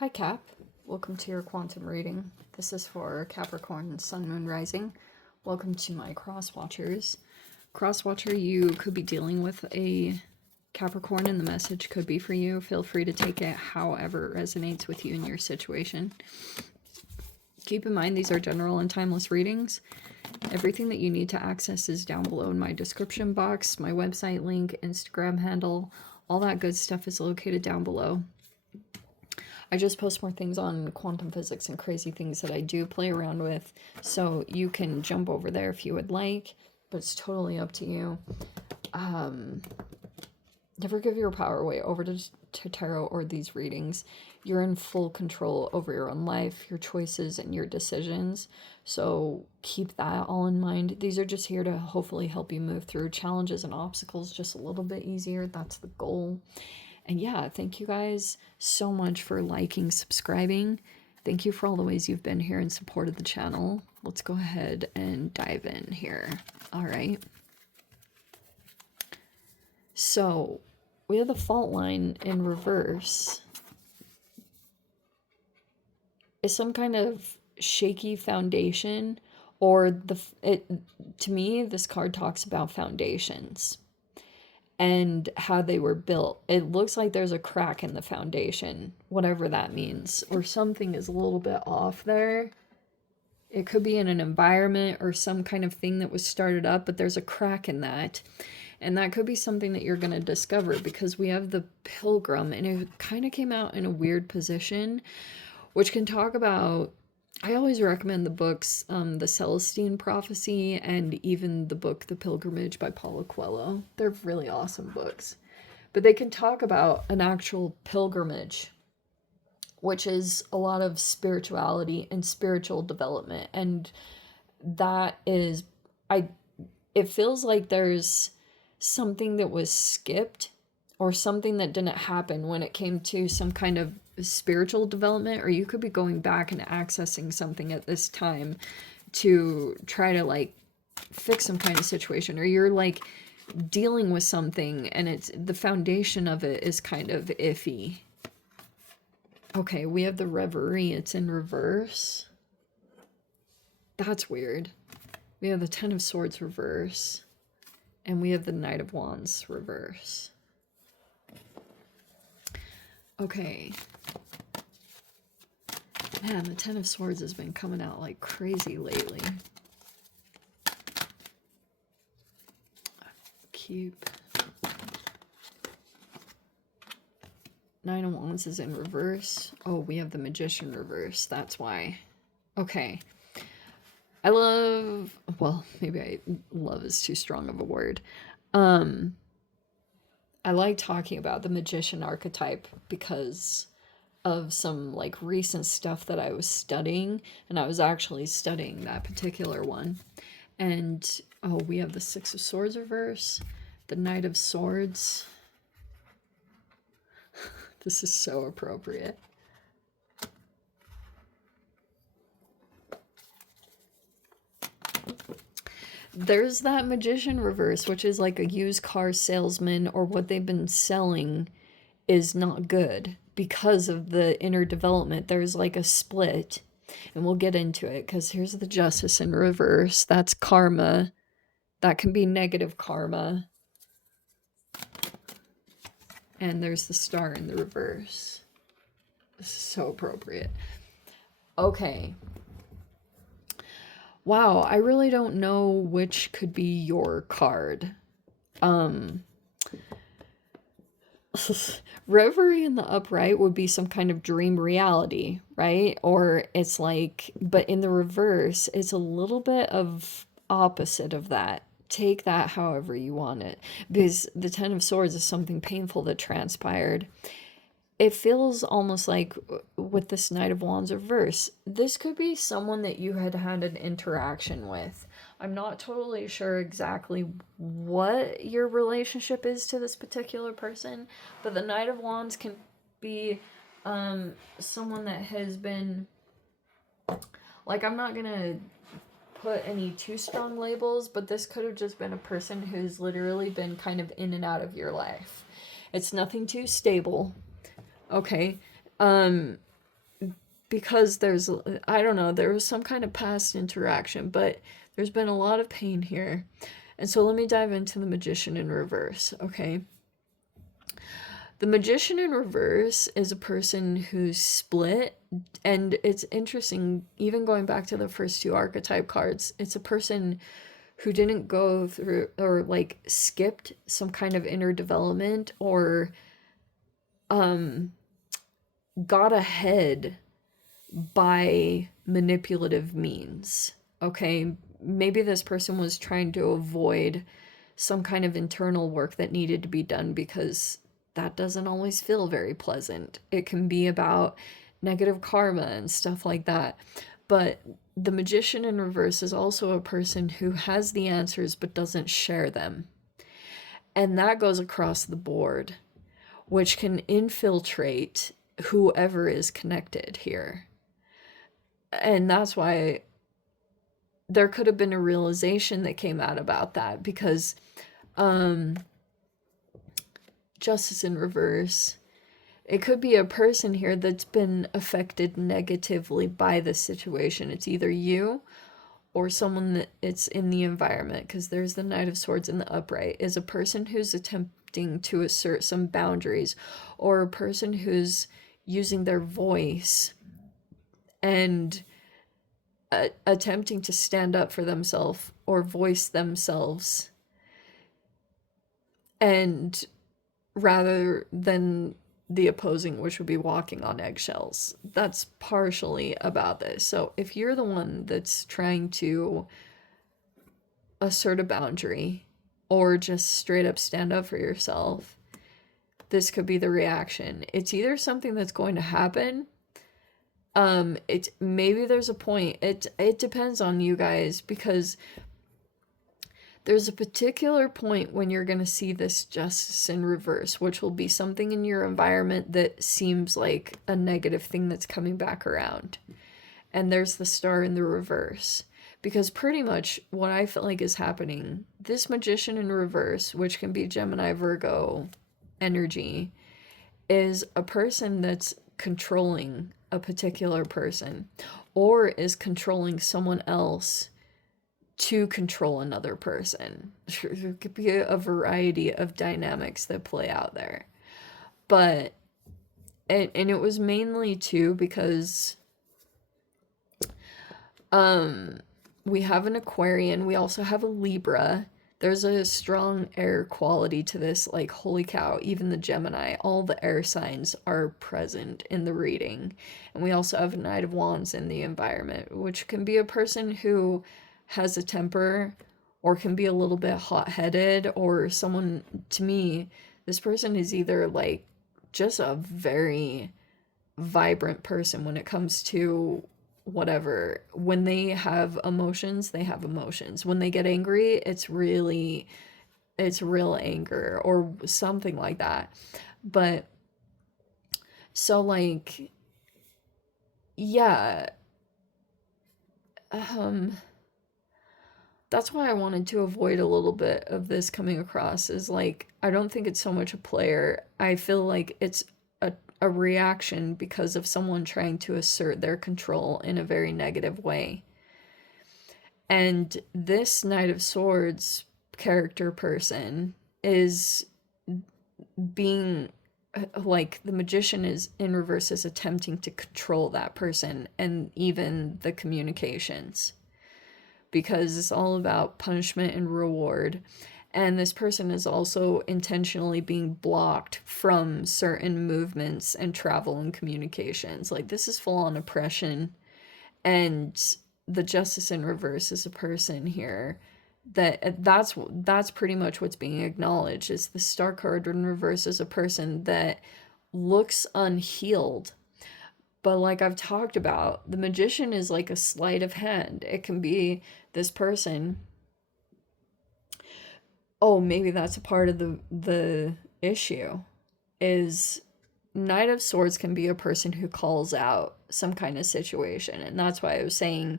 Hi Cap, welcome to your quantum reading. This is for Capricorn, Sun, Moon, Rising. Welcome to my cross watchers. Cross watcher, you could be dealing with a Capricorn and the message could be for you. Feel free to take it however it resonates with you in your situation. Keep in mind these are general and timeless readings. Everything that you need to access is down below in my description box. My website link, Instagram handle, all that good stuff is located down below. I just post more things on quantum physics and crazy things that I do play around with, so you can jump over there if you would like, but it's totally up to you. Never give your power away over to tarot or these readings. You're in full control over your own life, your choices, and your decisions, so keep that all in mind. These are just here to hopefully help you move through challenges and obstacles just a little bit easier. That's the goal. And yeah, thank you guys so much for liking, subscribing. Thank you for all the ways you've been here and supported the channel. Let's go ahead and dive in here. All right. So we have the fault line in reverse. It's some kind of shaky foundation, or to me, this card talks about foundations and how they were built. It looks like there's a crack in the foundation, whatever that means, or something is a little bit off there. It could be in an environment or some kind of thing that was started up, but there's a crack in that. And that could be something that you're going to discover, because we have the Pilgrim, and it kind of came out in a weird position, which can talk about, I always recommend the books, the Celestine Prophecy, and even the book The Pilgrimage by Paulo Coelho. They're really awesome books. But they can talk about an actual pilgrimage, which is a lot of spirituality and spiritual development. And that is, it feels like there's something that was skipped or something that didn't happen when it came to some kind of spiritual development, or you could be going back and accessing something at this time to try to like fix some kind of situation, or you're like dealing with something and it's the foundation of it is kind of iffy. Okay, we have the Reverie, it's in reverse. That's weird. We have the Ten of Swords reverse, and we have the Knight of Wands reverse. Okay. Man, the Ten of Swords has been coming out like crazy lately. Keep. Nine of Wands is in reverse. Oh, we have the Magician reverse. That's why. Okay. I love, well, maybe love is too strong of a word. I like talking about the Magician archetype because of some like recent stuff that I was studying, and I was actually studying that particular one. And oh, we have the Six of Swords reverse, the Knight of Swords. This is so appropriate. There's that Magician reverse, which is like a used car salesman, or what they've been selling is not good because of the inner development. There's like a split, and we'll get into it, because here's the Justice in reverse. That's karma. That can be negative karma. And there's the Star in the reverse. This is so appropriate. Okay. Wow, I really don't know which could be your card. Reverie in the upright would be some kind of dream reality, right? Or it's like, but in the reverse, it's a little bit of opposite of that. Take that however you want it, because the Ten of Swords is something painful that transpired. It feels almost like with this Knight of Wands reverse, this could be someone that you had an interaction with. I'm not totally sure exactly what your relationship is to this particular person, but the Knight of Wands can be someone that has been, like, I'm not gonna put any too strong labels, but this could have just been a person who's literally been kind of in and out of your life. It's nothing too stable. Okay. because there's, I don't know, there was some kind of past interaction, but there's been a lot of pain here. And so let me dive into the Magician in reverse, okay? The Magician in reverse is a person who's split, and it's interesting, even going back to the first two archetype cards, it's a person who didn't go through or like skipped some kind of inner development or got ahead by manipulative means. Okay, maybe this person was trying to avoid some kind of internal work that needed to be done because that doesn't always feel very pleasant. It can be about negative karma and stuff like that. But the Magician in reverse is also a person who has the answers but doesn't share them. And that goes across the board, which can infiltrate whoever is connected here. And that's why there could have been a realization that came out about that, because Justice in reverse, it could be a person here that's been affected negatively by this situation. It's either you or someone that it's in the environment, because there's the Knight of Swords in the upright, is a person who's attempting to assert some boundaries, or a person who's using their voice and attempting to stand up for themselves or voice themselves, and rather than the opposing, which would be walking on eggshells. That's partially about this. So if you're the one that's trying to assert a boundary or just straight up stand up for yourself, this could be the reaction. It's either something that's going to happen. It maybe there's a point. It depends on you guys, because there's a particular point when you're going to see this Justice in reverse, which will be something in your environment that seems like a negative thing that's coming back around. And there's the Star in the reverse. Because pretty much what I feel like is happening, this Magician in reverse, which can be Gemini, Virgo energy, is a person that's controlling a particular person, or is controlling someone else to control another person. There could be a variety of dynamics that play out there. But, and it was mainly too because we have an Aquarian, we also have a Libra. There's a strong air quality to this, like, holy cow, even the Gemini, all the air signs are present in the reading. And we also have a Knight of Wands in the environment, which can be a person who has a temper or can be a little bit hot-headed, or someone, to me, this person is either like just a very vibrant person when it comes to whatever. When they have emotions, they have emotions. When they get angry, it's real anger or something like that. But so, like, yeah, that's why I wanted to avoid a little bit of this coming across, is like, I don't think it's so much a player. I feel like it's a reaction because of someone trying to assert their control in a very negative way. And this Knight of Swords character person is being, like, the Magician is in reverse, is attempting to control that person and even the communications, because it's all about punishment and reward. And this person is also intentionally being blocked from certain movements and travel and communications. Like, this is full on oppression. And the Justice in reverse is a person here that's pretty much what's being acknowledged. Is the Star card in reverse is a person that looks unhealed. But like I've talked about, the Magician is like a sleight of hand. It can be this person. Oh, maybe that's a part of the issue. Is Knight of Swords can be a person who calls out some kind of situation. And that's why I was saying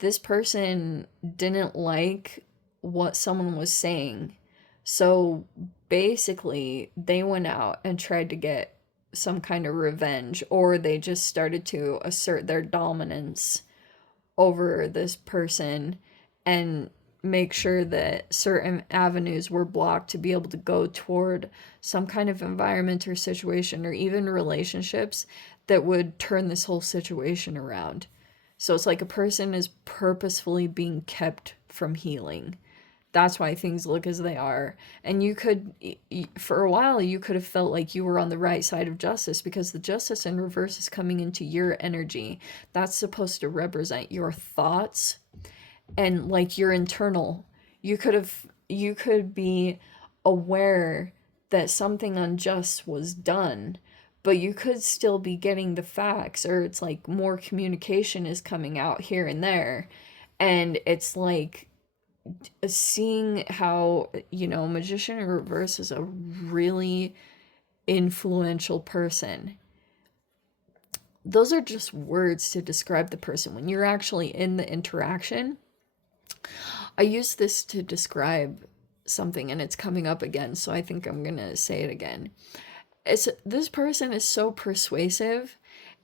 this person didn't like what someone was saying. So basically, they went out and tried to get some kind of revenge, or they just started to assert their dominance over this person and make sure that certain avenues were blocked to be able to go toward some kind of environment or situation or even relationships that would turn this whole situation around. So it's like a person is purposefully being kept from healing. That's why things look as they are. And you could, for a while, you could have felt like you were on the right side of justice because the justice in reverse is coming into your energy. That's supposed to represent your thoughts and like your internal. You could be aware that something unjust was done, but you could still be getting the facts, or it's like more communication is coming out here and there. And it's like seeing how, magician in reverse is a really influential person. Those are just words to describe the person. When you're actually in the interaction, I use this to describe something and it's coming up again, so I think I'm gonna say it again. This person is so persuasive.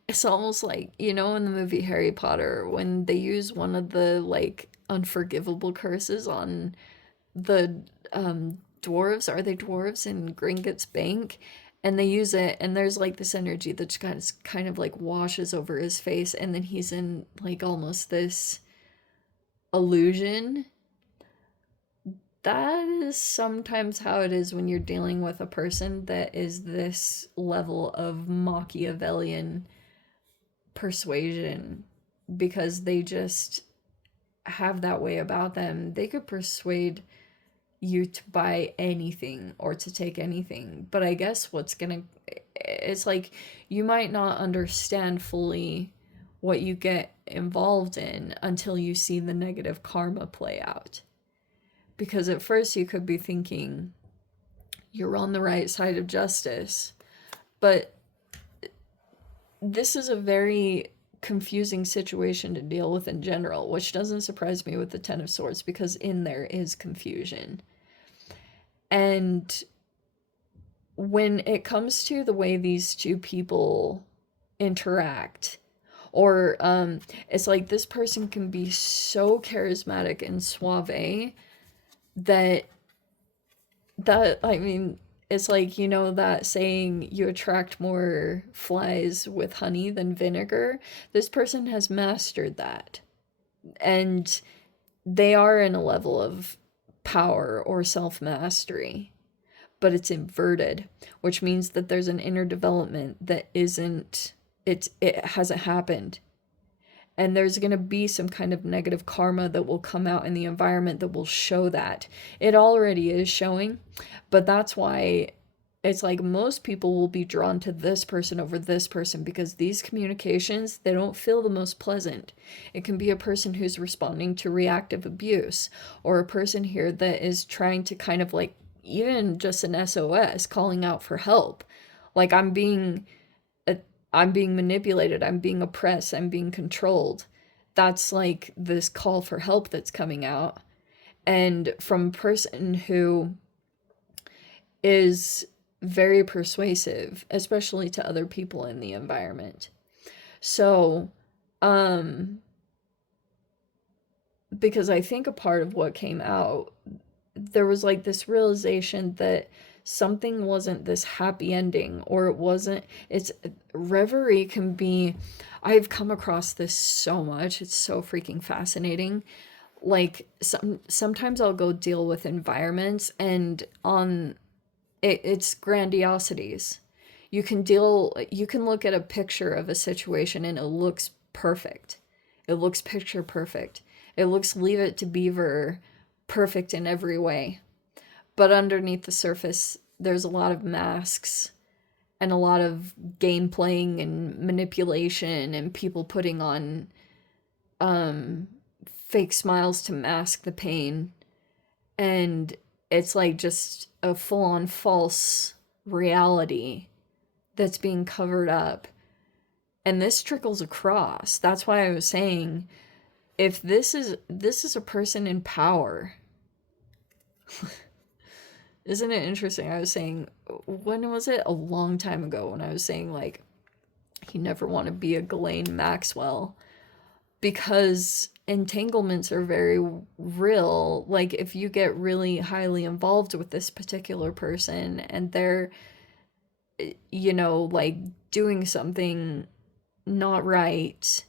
It's almost like, in the movie Harry Potter, when they use one of the like unforgivable curses on the dwarves. Are they dwarves in Gringotts Bank? And they use it, and there's like this energy that just kind of like washes over his face, and then he's in like almost this illusion. That is sometimes how it is when you're dealing with a person that is this level of Machiavellian persuasion, because they just have that way about them. They could persuade you to buy anything or to take anything, but I guess it's like you might not understand fully what you get involved in until you see the negative karma play out. Because at first you could be thinking you're on the right side of justice, but this is a very confusing situation to deal with in general, which doesn't surprise me with the Ten of Swords, because in there is confusion. And when it comes to the way these two people interact, or it's like this person can be so charismatic and suave that I mean, it's like, that saying, you attract more flies with honey than vinegar. This person has mastered that, and they are in a level of power or self-mastery, but it's inverted, which means that there's an inner development that it hasn't happened. And there's going to be some kind of negative karma that will come out in the environment that will show that. It already is showing, but that's why it's like most people will be drawn to this person over this person, because these communications, they don't feel the most pleasant. It can be a person who's responding to reactive abuse, or a person here that is trying to kind of like, even just an SOS, calling out for help. Like, I'm being manipulated, I'm being oppressed, I'm being controlled. That's like this call for help that's coming out. And from a person who is very persuasive, especially to other people in the environment. So, because I think a part of what came out, there was like this realization that something wasn't this happy ending, or it's reverie can be, I've come across this so much, it's so freaking fascinating. Like sometimes I'll go deal with environments, and on it's grandiosities. You can look at a picture of a situation and it looks perfect. It looks picture perfect. It looks Leave It to Beaver perfect in every way. But underneath the surface, there's a lot of masks and a lot of game playing and manipulation and people putting on fake smiles to mask the pain. And it's like just a full-on false reality that's being covered up. And this trickles across. That's why I was saying, if this is a person in power, Isn't it interesting? I was saying, when was it? A long time ago when I was saying, like, you never want to be a Ghislaine Maxwell because entanglements are very real. Like, if you get really highly involved with this particular person and they're, like doing something not right,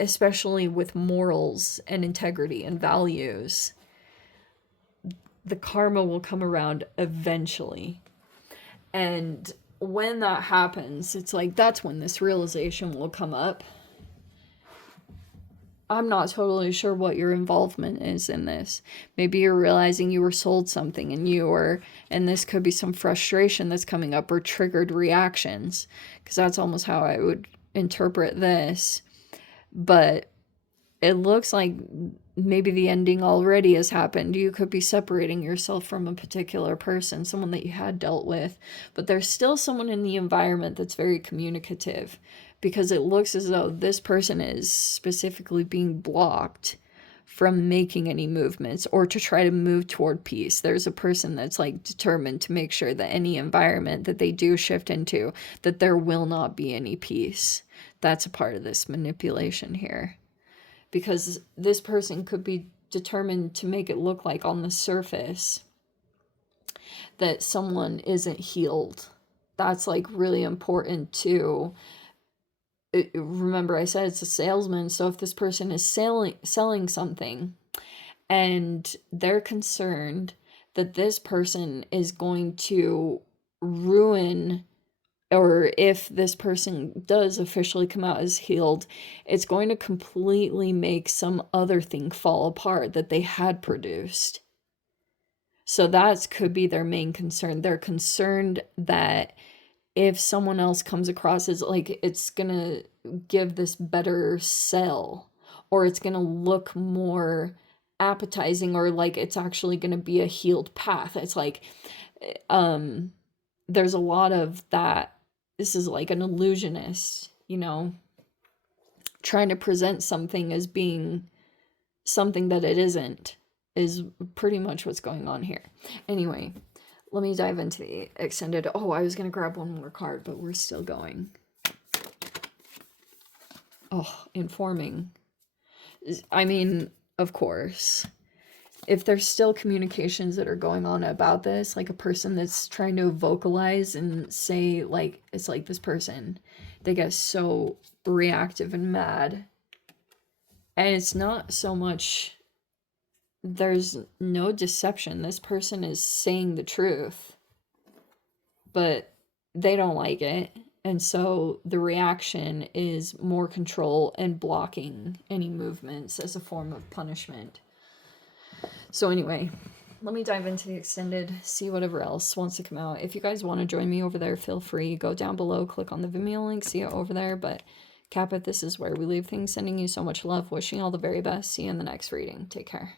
especially with morals and integrity and values, the karma will come around eventually. And when that happens, it's like that's when this realization will come up. I'm not totally sure what your involvement is in this. Maybe you're realizing you were sold something and this could be some frustration that's coming up or triggered reactions, because that's almost how I would interpret this. But it looks like maybe the ending already has happened. You could be separating yourself from a particular person, someone that you had dealt with, but there's still someone in the environment that's very communicative, because it looks as though this person is specifically being blocked from making any movements or to try to move toward peace. There's a person that's like determined to make sure that any environment that they do shift into, that there will not be any peace. That's a part of this manipulation here, because this person could be determined to make it look like on the surface that someone isn't healed. That's like really important too. Remember, I said it's a salesman, so if this person is selling something and they're concerned that this person is going to ruin, or if this person does officially come out as healed, it's going to completely make some other thing fall apart that they had produced. So that could be their main concern. They're concerned that if someone else comes across as like, it's gonna give this better sell, or it's gonna look more appetizing, or like it's actually gonna be a healed path. It's like, there's a lot of that. This is like an illusionist, trying to present something as being something that it isn't, is pretty much what's going on here. Anyway, let me dive into the extended. Oh, I was going to grab one more card, but we're still going. Oh, informing. I mean, of course, if there's still communications that are going on about this, like a person that's trying to vocalize and say, like, it's like this person, they get so reactive and mad. And it's not so much, there's no deception. This person is saying the truth, but they don't like it. And so the reaction is more control and blocking any movements as a form of punishment. So anyway, let me dive into the extended, see whatever else wants to come out. If you guys want to join me over there, feel free. Go down below, click on the Vimeo link, see it over there. But Cap it, this is where we leave things. Sending you so much love, wishing you all the very best. See you in the next reading. Take care.